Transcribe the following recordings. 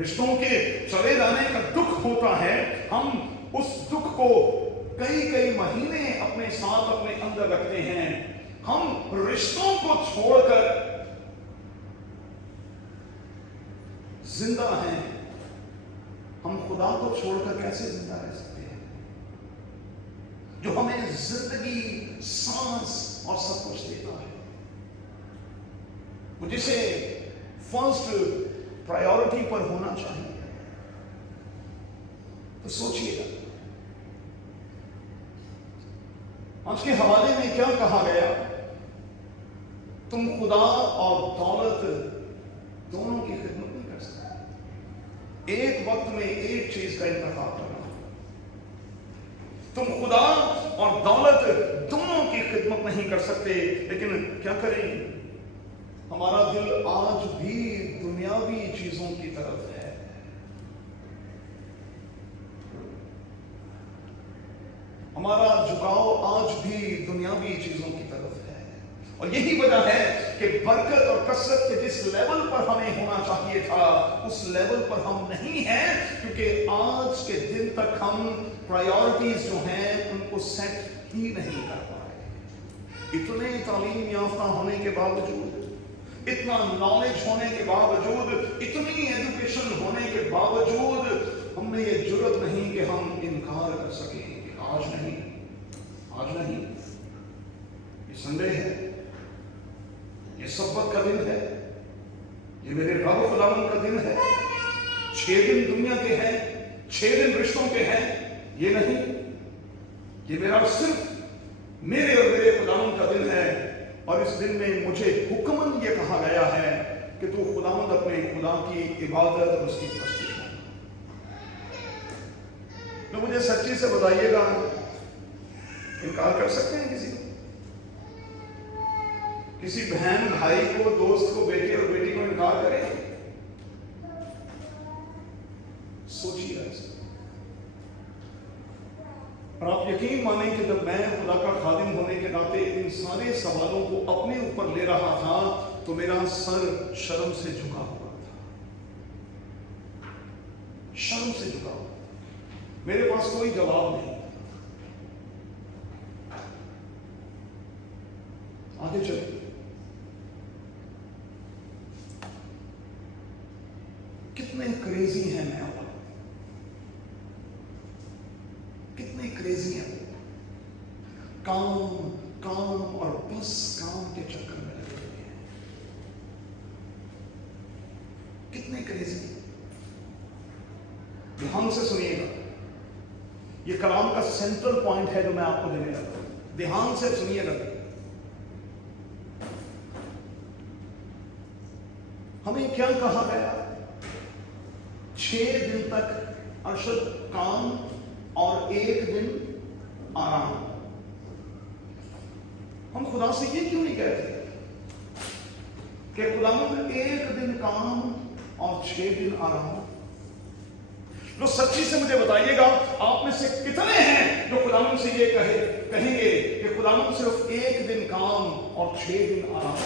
رشتوں کے چلے جانے کا دکھ ہوتا ہے، ہم اس دکھ کو کئی مہینے اپنے ساتھ اپنے اندر رکھتے ہیں. ہم رشتوں کو چھوڑ کر زندہ ہیں، ہم خدا کو چھوڑ کر کیسے زندہ رہ سکتے ہیں جو ہمیں زندگی، سانس اور سب کچھ دیتا ہے، جسے فرسٹ پرائیورٹی پر ہونا چاہیے. تو سوچئے گا آج کے حوالے میں کیا کہا گیا؟ تم خدا اور دولت دونوں کی خدمت نہیں کر سکتے. ایک وقت میں ایک چیز کا انتخاب کرنا. تم خدا اور دولت دونوں کی خدمت نہیں کر سکتے. لیکن کیا کریں؟ ہمارا دل آج بھی دنیاوی چیزوں کی طرف ہے. ہمارا جھکاؤ آج بھی دنیاوی چیزوں کی طرف ہے. اور یہی وجہ ہے کہ برکت اور کثرت کے جس لیول پر ہمیں ہونا چاہیے تھا اس لیول پر ہم نہیں ہیں، کیونکہ آج کے دن تک ہم پرائیورٹیز جو ہیں ان کو سیٹ ہی نہیں کر پائے. اتنے تعلیم یافتہ ہونے کے باوجود، اتنا نالج ہونے کے باوجود، اتنی ایجوکیشن ہونے کے باوجود ہم میں یہ جرت نہیں کہ ہم انکار کر سکیں کہ آج نہیں، یہ سنڈے ہے، یہ سبت کا دن ہے، یہ میرے رب خداوند کا دن ہے. 6 دن دنیا کے ہیں، 6 دن رشتوں کے ہیں. یہ نہیں، یہ میرا صرف میرے اور میرے خداوند کا دن ہے. اور اس دن میں مجھے حکمن یہ کہا گیا ہے کہ تو خداوند اپنے خدا کی عبادت اور اس کی پرستش کر. تو مجھے سچی سے بتائیے گا، انکار کر سکتے ہیں کسی بہن بھائی کو، دوست کو، بیٹے اور بیٹی کو انکار کریں؟ سوچیے ایسا. اور آپ یقین مانیں کہ جب میں خدا کا خادم ہونے کے ناطے ان سارے سوالوں کو اپنے اوپر لے رہا تھا تو میرا سر شرم سے جھکا ہوا تھا. شرم سے جھکا ہوا. میرے پاس کوئی جواب نہیں. آگے چلیں. کتنے کریزی ہیں میں اور کتنے کریزی ہیں. کام اور بس کام کے چکر میں لگے ہوئے ہیں. کتنے کریزی ہیں. دھیان سے سنیے گا، یہ کلام کا سینٹرل پوائنٹ ہے جو میں آپ کو دینے لگا ہوں. دھیان سے سنیے گا. ہمیں کیا کہا گیا؟ 6 دن تک ارشد کام اور 1 دن آرام. ہم خدا سے یہ کیوں نہیں کہتے کہ خداوند 1 دن کام اور 6 دن آرام؟ لو سچی سے مجھے بتائیے گا، آپ میں سے کتنے ہیں جو خداوند سے یہ کہیں گے کہ خداوند صرف 1 دن کام اور 6 دن آرام؟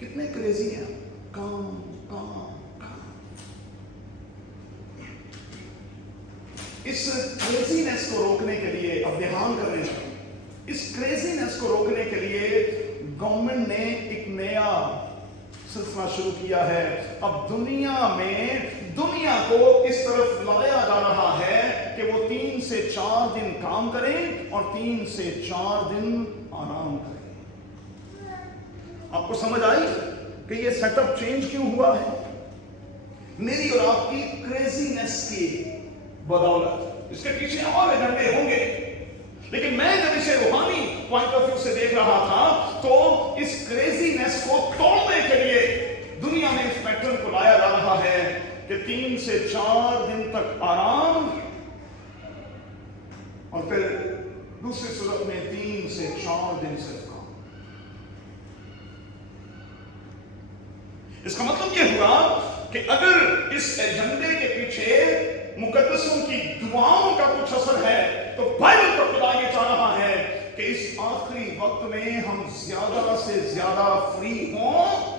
کتنے کریزی ہیں. کام. اس کریزینس کو روکنے کے لیے، اب دھیان کرنے چاہیے، اس کریزینس کو روکنے کے لیے گورنمنٹ نے ایک نیا سلسلہ شروع کیا ہے. اب دنیا کو اس طرف لایا جا رہا ہے کہ وہ 3 سے 4 دن کام کریں اور 3 سے 4 دن آرام کریں. آپ کو سمجھ آئی کہ یہ سیٹ اپ چینج کیوں ہوا ہے؟ میری اور آپ کی کریزینس کی بدولت. اس کے پیچھے اور ایجنڈے ہوں گے، لیکن میں جب اسے روحانی پوائنٹ آف ویو سے دیکھ رہا تھا تو اس کریزینس کو توڑنے کے لیے دنیا میں اس پیٹرن کو لایا جا رہا ہے کہ 3 سے 4 دن تک آرام اور پھر دوسری صورت میں 3 سے 4 دن صرف کام. اس کا مطلب یہ ہوا کہ اگر اس ایجنڈے کے پیچھے مقدسوں کی دعاؤں کا کچھ اثر ہے تو بائبل پر خدا یہ چاہ رہا ہے کہ اس آخری وقت میں ہم زیادہ سے زیادہ فری ہوں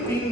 3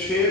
6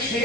6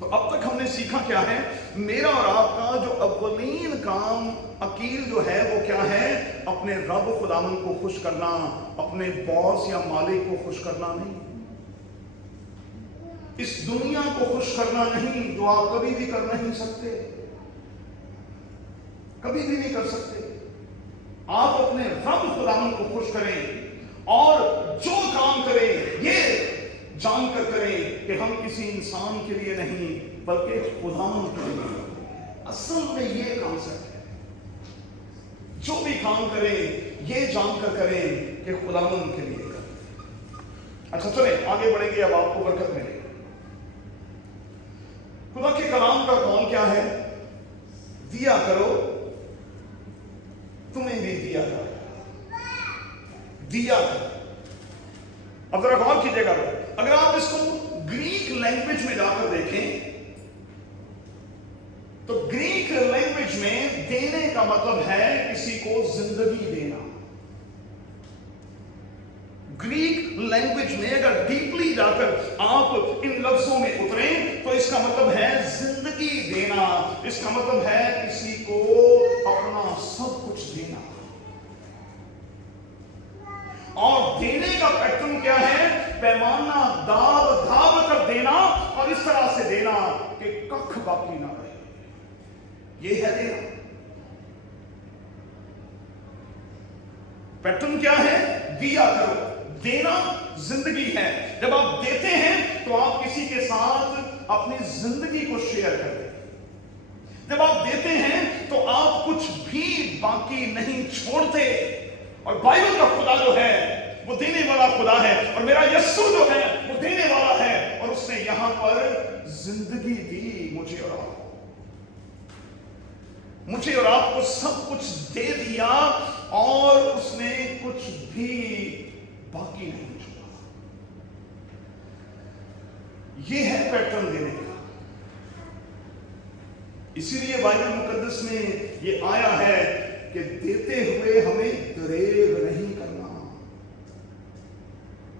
تو اب تک ہم نے سیکھا کیا ہے؟ میرا اور آپ کا جو اولین کام عقیل جو ہے وہ کیا ہے؟ اپنے رب خداوند کو خوش کرنا، اپنے باس یا مالک کو خوش کرنا نہیں، اس دنیا کو خوش کرنا نہیں، جو آپ کبھی بھی کر نہیں سکتے، کبھی بھی نہیں کر سکتے۔ آپ اپنے رب خداوند کو خوش کریں اور جو کام کریں یہ جان کر کریں کہ ہم کسی انسان کے لیے نہیں بلکہ خداوند کے لیے۔ اصل میں یہ کانسیپٹ ہے، جو بھی کام کریں یہ جان کر کریں کہ خداوند کے لیے کریں۔ اچھا چلیں آگے بڑھیں گے، اب آپ کو برکت ملے گی۔ خدا کے کلام کا قول کیا ہے؟ دیا کرو تمہیں بھی دیا جائے گا، دیا کرو۔ اب ذرا غور کیجیے گا، اگر آپ اس کو گریک لینگویج میں جا کر دیکھیں تو گریک لینگویج میں دینے کا مطلب ہے کسی کو زندگی دینا۔ گریک لینگویج میں اگر ڈیپلی جا کر آپ ان لفظوں میں اتریں تو اس کا مطلب ہے زندگی دینا، اس کا مطلب ہے کسی کو اپنا سب کچھ دینا۔ اور دینے کا پیٹرن کیا ہے؟ پیمانہ داب دھاب کر دینا، اور اس طرح سے دینا کہ ککھ باقی نہ رہے، یہ ہے دینا۔ پیٹرن کیا ہے؟ دیا کرو، دینا زندگی ہے۔ جب آپ دیتے ہیں تو آپ کسی کے ساتھ اپنی زندگی کو شیئر کرتے ہیں، جب آپ دیتے ہیں تو آپ کچھ بھی باقی نہیں چھوڑتے۔ اور بائبل کا خدا جو ہے وہ دینے والا خدا ہے، اور میرا یسوع جو ہے وہ دینے والا ہے، اور اس نے یہاں پر زندگی دی مجھے اور آپ کو، مجھے اور آپ کو سب کچھ دے دیا، اور اس نے کچھ بھی باقی نہیں چھوڑا۔ یہ ہے پیٹرن دینے کا۔ اسی لیے بائبل مقدس میں یہ آیا ہے کہ دیتے ہوئے ہمیں دریغ نہیں کرنا۔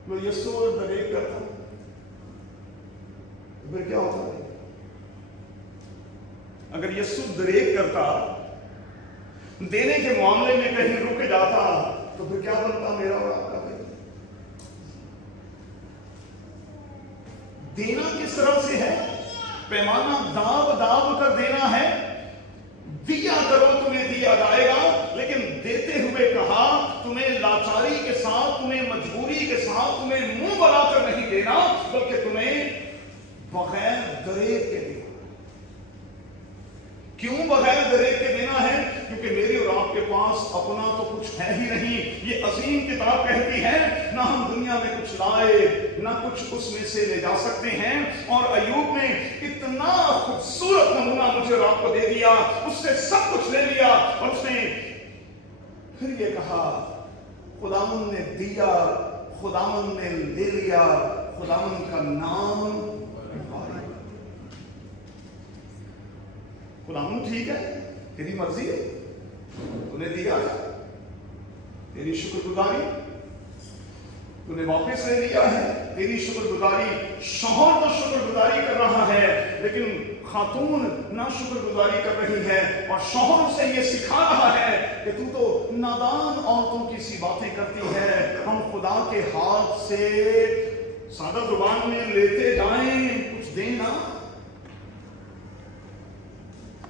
وہ یسوع دریغ کرتا تو پھر کیا ہوتا ہے؟ اگر یسوع دریغ کرتا، دینے کے معاملے میں کہیں رک جاتا، تو پھر کیا بنتا میرا اور آپ کا؟ دینا کس طرح سے ہے؟ پیمانہ داب داب کر دینا ہے۔ دیا کرو تمہیں دیا جائے گا، لیکن دیتے ہوئے کہا تمہیں لاچاری کے ساتھ، تمہیں مجبوری کے ساتھ، تمہیں منہ بنا کر نہیں دینا، بلکہ تمہیں بغیر دریغ کے دینا۔ کیوں بغیر دریغ کے دینا ہے؟ کیونکہ میرے اور آپ کے پاس اپنا تو کچھ ہے ہی نہیں۔ یہ عظیم کتاب کہتی ہے نہ ہم دنیا میں کچھ لائے نہ کچھ اس میں سے لے جا سکتے ہیں۔ اور ایوب نے اتنا خوبصورت نمونہ مجھے اور آپ کو دے دیا، اس سے سب کچھ لے لیا، اور اس نے پھر یہ کہا خداوند نے دیا، خداوند نے لے لیا، خداوند کا نام خداوند ٹھیک ہے، تیری مرضی ہے، تو نے دیا، تیری شکر گزاری، تو نے واپس لے لیا ہے، تیری شکر گزاری۔ شوہر تو شکر گزاری کر رہا ہے، لیکن خاتون نہ شکر گزاری کر رہی ہے، اور شوہر اسے یہ سکھا رہا ہے کہ تو نادان عورتوں کی سی باتیں کرتی ہے۔ ہم خدا کے ہاتھ سے سادہ زبان میں لیتے جائیں، کچھ دینا،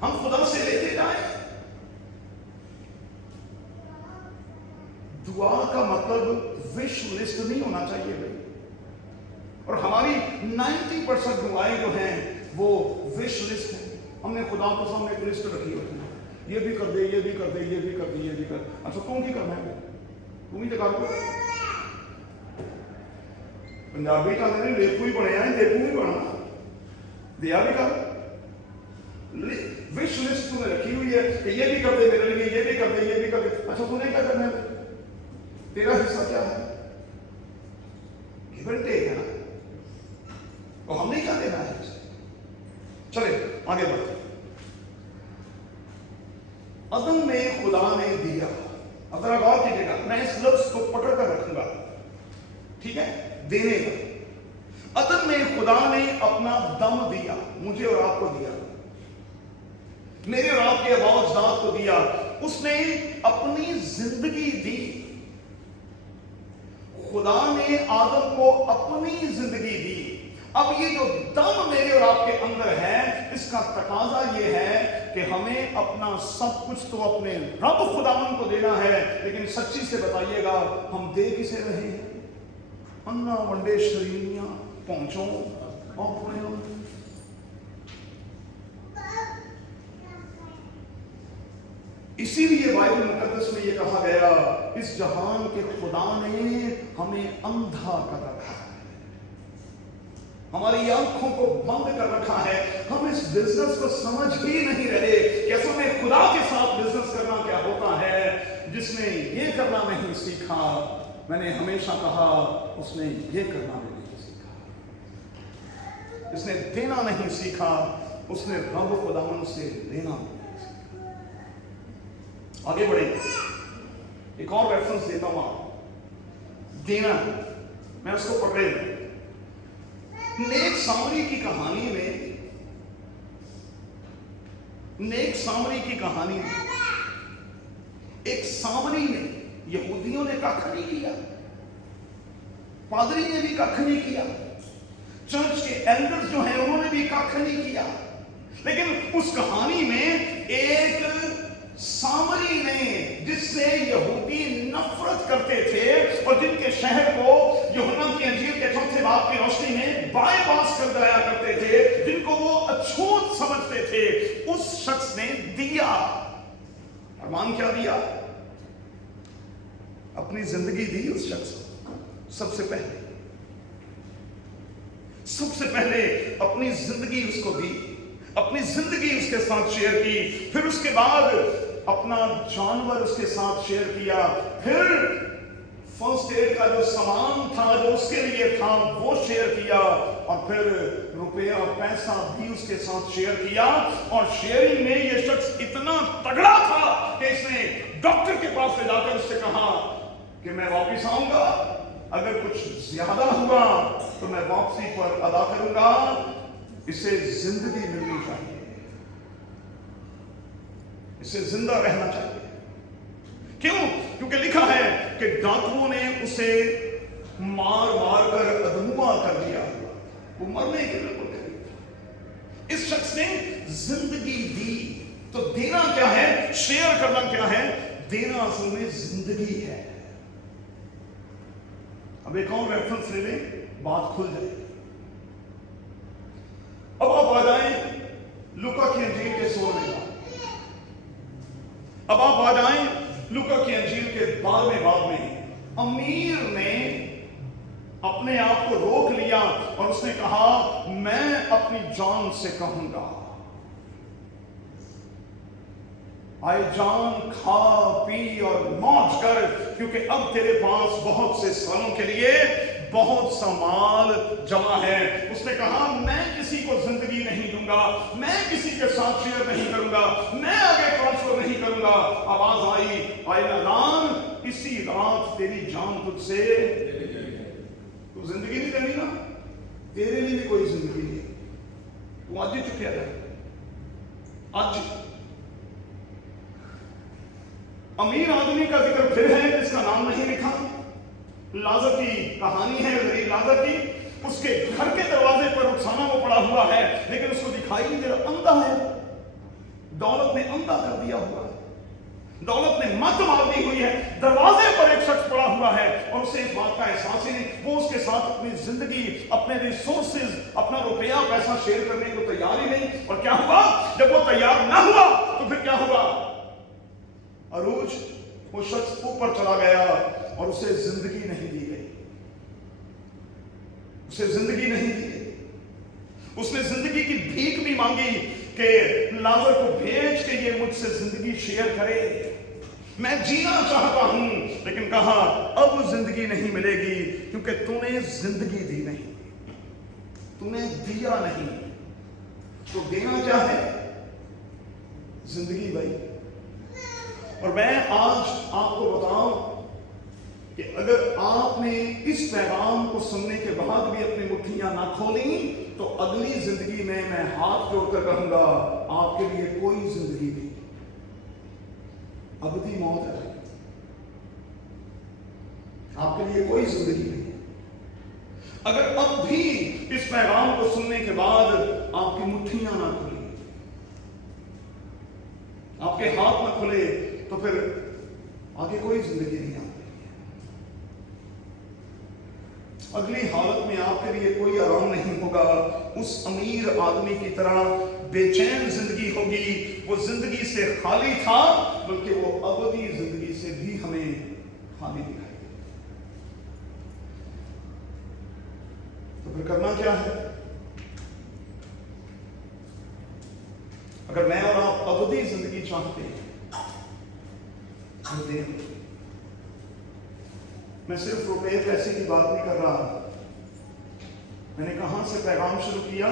ہم خدا سے لیتے جائیں۔ دعا کا مطلب وش لسٹ نہیں ہونا چاہیے بھائی، اور ہماری 90% دعائیں جو ہیں وہ وش لسٹ ہیں۔ ہم نے خدا کو سامنے ایک لسٹ رکھی ہوتی ہے، یہ بھی کر دے، یہ بھی کر دے، یہ بھی کر دے، یہ بھی کر دے۔ اچھا تم کی کرنا ہے؟ تم ہی جگہ کو پنجابی کا نہیں لیپو ہی بڑھے ہیں، لیپو ہی بڑھنا دیا بھی کر۔ وش لسٹ تم نے رکھی ہوئی ہے کہ یہ بھی کر دے میرے لیے، یہ بھی کر دے، یہ بھی کر دے۔ اچھا تم نے کیا کرنا ہے؟ تیرا حصہ کیا ہے؟ گیو اینڈ ٹیک ہے نا، اور ہم نے کیا دینا ہے؟ چلے آگے بڑھتے۔ عدن میں خدا نے دیا۔ اب ذرا غور کیجیے گا، میں اس لفظ کو پکڑ کر رکھوں گا، ٹھیک ہے؟ دینے کا۔ عدن میں خدا نے اپنا دم دیا، مجھے اور آپ کو دیا، میرے اور آپ کے آباء اجداد کو دیا، اس نے اپنی زندگی دی، خدا نے آدم کو اپنی زندگی دی۔ اب یہ جو دم میرے اور آپ کے اندر ہے، اس کا تقاضا یہ ہے کہ ہمیں اپنا سب کچھ تو اپنے رب خداوند کو دینا ہے، لیکن سچی سے بتائیے گا ہم دے کسے رہے ہیں؟ انا ونڈے شرینیاں پہنچوں اور پڑے ہوں۔ اسی لیے بائبل مقدس میں یہ کہا گیا، اس جہان کے خدا نے ہمیں اندھا کر رکھا ہے، ہماری آنکھوں کو بند کر رکھا ہے، ہم اس بزنس کو سمجھ ہی نہیں رہے کہ اصل میں خدا کے ساتھ بزنس کرنا کیا ہوتا ہے۔ جس نے یہ کرنا نہیں سیکھا، میں نے ہمیشہ کہا اس نے یہ کرنا بھی نہیں سیکھا، اس نے دینا نہیں سیکھا، اس نے رب خداوند سے لینا بھی نہیں سیکھا۔ آگے بڑھیں، ایک اور ریفرنس دیتا ہوں آپ، دینا، میں اس کو پکڑے ہوں۔ نیک سامری کی کہانی میں، نیک سامری کی کہانی میں ایک سامری نے، یہودیوں نے ککھ نہیں کیا، پادری نے بھی ککھ نہیں کیا، چرچ کے ایلڈرز جو ہیں انہوں نے بھی ککھ نہیں کیا، لیکن اس کہانی میں ایک سامری نے، جس سے یہودی نفرت کرتے تھے اور جن کے شہر کو یوحنا کی انجیل کے چوتھے باب کی روشنی میں بائی پاس کر دیا کرتے تھے، جن کو وہ اچھوت سمجھتے تھے، اس شخص نے دیا۔ ارمان کیا دیا؟ اپنی زندگی دی اس شخص کو۔ سب سے پہلے اپنی زندگی اس کو دی، اپنی زندگی اس کے ساتھ شیئر کی، پھر اس کے بعد اپنا جانور اس کے ساتھ شیئر کیا، پھر فرسٹ ایڈ کا جو سامان تھا جو اس کے لیے تھا وہ شیئر کیا، اور پھر روپیہ پیسہ بھی اس کے ساتھ شیئر کیا۔ اور شیئرنگ میں یہ شخص اتنا تگڑا تھا کہ اس نے ڈاکٹر کے پاس لے جا کر اس سے کہا کہ میں واپس آؤں گا، اگر کچھ زیادہ ہوا تو میں واپسی پر ادا کروں گا، اسے زندگی ملنی چاہیے، اسے زندہ رہنا چاہیے۔ کیوں؟ کیونکہ لکھا ہے کہ ڈاکوؤں نے اسے مار مار کر ادموا کر دیا، وہ مرنے کے بالکل قریب۔ اس شخص نے زندگی دی۔ تو دینا کیا ہے؟ شیئر کرنا کیا ہے؟ دینا اصل میں زندگی ہے۔ اب ایک اور ریفرنس لے لیں، بات کھل جائے گی۔ اب آپ آ جائیں لوکا کی انجیل کے 16ویں باب، اب آپ آ جائیں لوکا کی انجیل کے 12ویں باب میں۔ امیر نے اپنے آپ کو روک لیا اور اس نے کہا میں اپنی جان سے کہوں گا، آئے جان کھا پی اور موج کر، کیونکہ اب تیرے پاس بہت سے سالوں کے لیے بہت سا مال جمع ہے۔ اس نے کہا میں کسی کو زندگی نہیں دوں گا، میں کسی کے ساتھ شیئر نہیں کروں گا، میں آگے ٹرانسفر نہیں کروں گا۔ آواز آئی، آئے نادان، اسی رات تیری جان تجھ سے، تو زندگی نہیں دینی نا، تیرے لیے بھی کوئی زندگی نہیں، تو آج ہی چکیا جائے، آج۔ امیر آدمی کا ذکر پھر ہے جس کا نام نہیں لکھا، لازر کی کہانی ہے، غریب لازر کی، اس کے گھر کے دروازے پر رخسانہ وہ پڑا ہوا ہے، لیکن اس کو دکھائی نہیں دے رہا، اندھا ہے، دولت نے اندھا کر دیا ہوا ہے، دولت نے مت مار دی ہوئی ہے، دروازے پر ایک شخص پڑا ہوا ہے اور اسے اس بات کا احساس ہی نہیں، وہ اس کے ساتھ اپنی زندگی، اپنے ریسورسز، اپنا روپیہ پیسہ شیئر کرنے کو تیار ہی نہیں۔ اور کیا ہوا؟ جب وہ تیار نہ ہوا تو پھر کیا ہوا؟ عروج، وہ شخص اوپر چلا گیا اور اسے زندگی نہیں دی گئی، اسے زندگی نہیں دی گئی۔ اس نے زندگی کی بھیک بھی مانگی کہ لازر کو بھیج کے یہ مجھ سے زندگی شیئر کرے، میں جینا چاہتا ہوں، لیکن کہا اب زندگی نہیں ملے گی کیونکہ تو نے زندگی دی نہیں، تو نے دیا نہیں۔ تو دینا کیا ہے؟ زندگی بھائی۔ اور میں آج آپ کو بتاؤں کہ اگر آپ نے اس پیغام کو سننے کے بعد بھی اپنی مٹھیاں نہ کھولیں تو اگلی زندگی میں ہاتھ جوڑ کر کہوں گا آپ کے لیے کوئی زندگی نہیں، ابدی موت ہے، آپ کے لیے کوئی زندگی نہیں۔ اگر اب بھی اس پیغام کو سننے کے بعد آپ کی مٹھیاں نہ کھلیں، آپ کے ہاتھ نہ کھلے، تو پھر آگے کوئی زندگی نہیں آتی۔ اگلی حالت میں آپ کے لیے کوئی آرام نہیں ہوگا، اس امیر آدمی کی طرح بے چین زندگی ہوگی۔ وہ زندگی سے خالی تھا، بلکہ وہ ابدی زندگی سے بھی ہمیں خالی دکھائی دے۔ تو پھر کرنا کیا ہے؟ اگر میں اور آپ ابدی زندگی چاہتے ہیں تو دیکھ، میں صرف روپے پیسے کی بات نہیں کر رہا۔ میں نے کہاں سے پیغام شروع کیا؟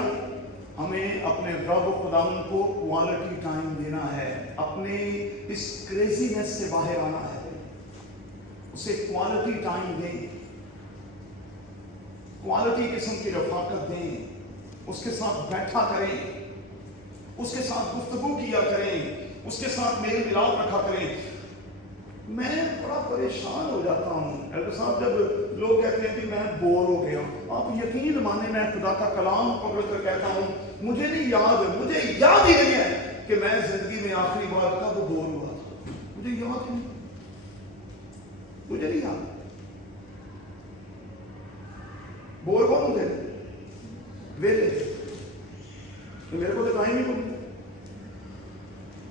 ہمیں اپنے رب خداوند کو کوالٹی ٹائم دینا ہے، اپنے اس کریزینس سے باہر آنا ہے، اسے کوالٹی ٹائم دیں، کوالٹی قسم کی رفاقت دیں، اس کے ساتھ بیٹھا کریں، اس کے ساتھ گفتگو کیا کریں، اس کے ساتھ میل ملاپ رکھا کریں۔ میں بڑا پریشان ہو جاتا ہوں ایلڈر صاحب جب لوگ کہتے ہیں کہ میں بور ہو گیا ہوں۔ آپ یقین مانے میں خدا کا کلام پکڑ کر کہتا ہوں، مجھے نہیں یاد، مجھے یاد ہی نہیں ہے کہ میں زندگی میں آخری بار کب بور ہوا تھا، مجھے یاد نہیں، مجھے نہیں یاد۔ بور کون ہوتے ویلے، میرے کو تو ٹائم ہی نہیں۔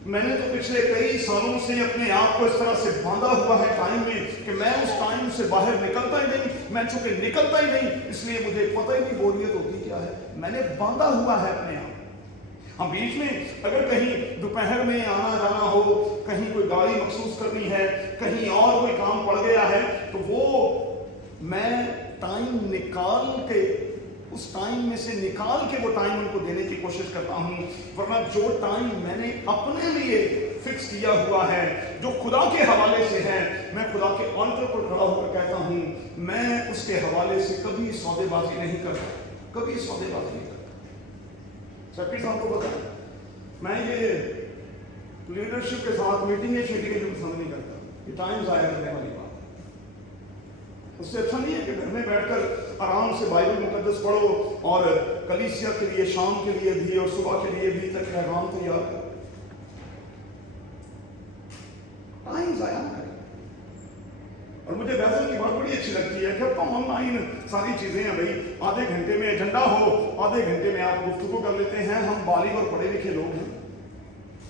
میں نے تو پچھلے کئی سالوں سے اپنے آپ کو اس طرح سے باندھا ہوا ہے ٹائم میں کہ میں اس ٹائم سے باہر نکلتا ہی نہیں۔ میں چونکہ نکلتا ہی نہیں، اس لیے مجھے پتہ ہی نہیں بوریت ہوتی کیا ہے۔ میں نے باندھا ہوا ہے اپنے آپ۔ ہم بیچ میں اگر کہیں دوپہر میں آنا جانا ہو، کہیں کوئی گاڑی مخصوص کرنی ہے، کہیں اور کوئی کام پڑ گیا ہے، تو وہ میں ٹائم نکال کے، اس ٹائم میں سے نکال کے وہ ٹائم ان کو دینے کی کوشش کرتا ہوں۔ ورنہ جو ٹائم میں نے اپنے لیے فکس کیا ہوا ہے، جو خدا کے حوالے سے ہے، میں خدا کے آلٹر پر کھڑا ہو کر کہتا ہوں میں اس کے حوالے سے کبھی سودے بازی نہیں کرتا، کبھی سودے بازی نہیں کرتا۔ سیکرٹری صاحب کو بتائیں، میں یہ لیڈرشپ کے ساتھ میٹنگیں جو پسند نہیں کرتا، یہ ٹائم ضائع کرنے والی بات۔ اس سے اچھا نہیں ہے کہ گھر میں بیٹھ کر آرام سے بائبل مقدس پڑھو اور کلیسیا کے لیے شام کے لیے بھی اور صبح کے لیے بھی تک پیغام تیار کرو۔ ٹائم ضائع نہ کریں۔ اور مجھے بیسل کی بات بڑی اچھی لگتی ہے کہ اب تو آن لائن ساری چیزیں ہیں بھائی، آدھے گھنٹے میں ایجنڈا ہو، آدھے گھنٹے میں آپ گفتگو کر لیتے ہیں۔ ہم بالغ اور پڑھے لکھے لوگ ہیں،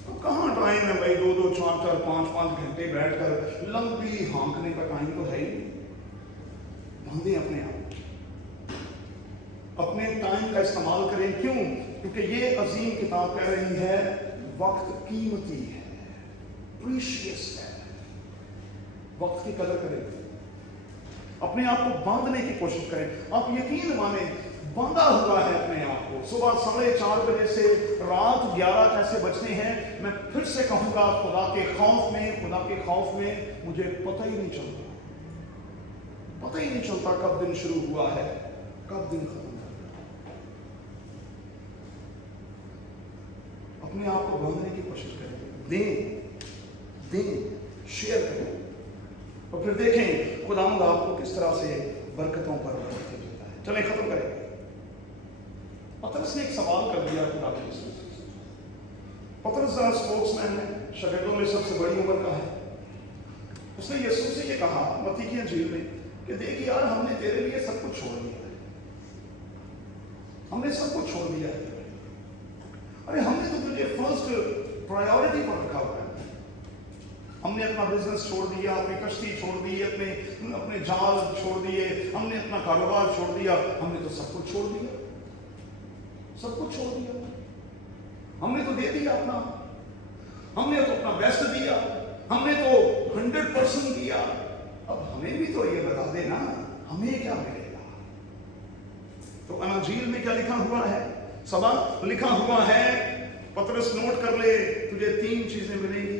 تو کہاں ٹائم ہے بھائی 2 4 5 گھنٹے بیٹھ کر لمبی ہانکنے کا ٹائم تو ہے ہی نہیں۔ باندھیں اپنے آپ، اپنے ٹائم کا استعمال کریں۔ کیوں؟ کیونکہ یہ عظیم کتاب کہہ رہی ہے وقت قیمتی ہے، پریشیس ہے، وقت کی قدر کریں، اپنے آپ کو باندھنے کی کوشش کریں۔ آپ یقین مانیں باندھا ہوا ہے اپنے آپ کو۔ صبح 4:30 بجے سے رات 11 کیسے بجتے ہیں، میں پھر سے کہوں گا خدا کے خوف میں مجھے پتہ ہی نہیں چلتا، پتہ ہی نہیں چلتا کب دن شروع ہوا ہے، کب دن ختم ہوا۔ اپنے آپ کو باندھنے کی کوشش کریں، دیں، شیئر کریں، اور پھر دیکھیں خداوند آپ کو کس طرح سے برکتوں پر برکتیں دیتا ہے۔ چلیں ختم کریں۔ پطرس نے ایک سوال کر دیا خدا کے رسول سے۔ پطرس ذرا اسپوکس مین ہے، شاگردوں میں سب سے بڑی عمر کا ہے۔ اس نے یسوع سے یہ کہا متی کی انجیل میں کہ دیکھ یار، ہم نے تیرے لیے سب کچھ چھوڑ دیا ہے، ہم نے سب کچھ چھوڑ دیا ہے۔ ارے ہم نے تو تجھے فرسٹ پرائیورٹی پر رکھا ہوا ہے۔ ہم نے اپنا بزنس چھوڑ دیا، اپنی کشتی چھوڑ دی، اپنے جال چھوڑ دیے، ہم نے اپنا کاروبار چھوڑ دیا، ہم نے تو سب کچھ چھوڑ دیا، سب کچھ چھوڑ دیا۔ ہم نے تو دے دیا اپنا، ہم نے تو اپنا بیسٹ دیا، ہم نے تو 100% دیا۔ اب ہمیں بھی تو یہ بتا دے نا ہمیں کیا ملے گا۔ تو اناجیل میں کیا لکھا ہوا ہے؟ سبق لکھا ہوا ہے، پطرس نوٹ کر لے، تجھے 3 چیزیں ملیں گی۔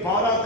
12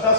10।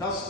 10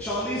40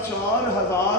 4000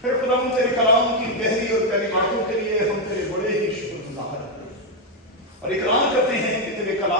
پھر خداوند تیرے کلام کی گہری اور پیاری باتوں کے لیے ہم تیرے بڑے ہی شکر گزار ہیں اور اقرار کرتے ہیں کہ تیرے کلام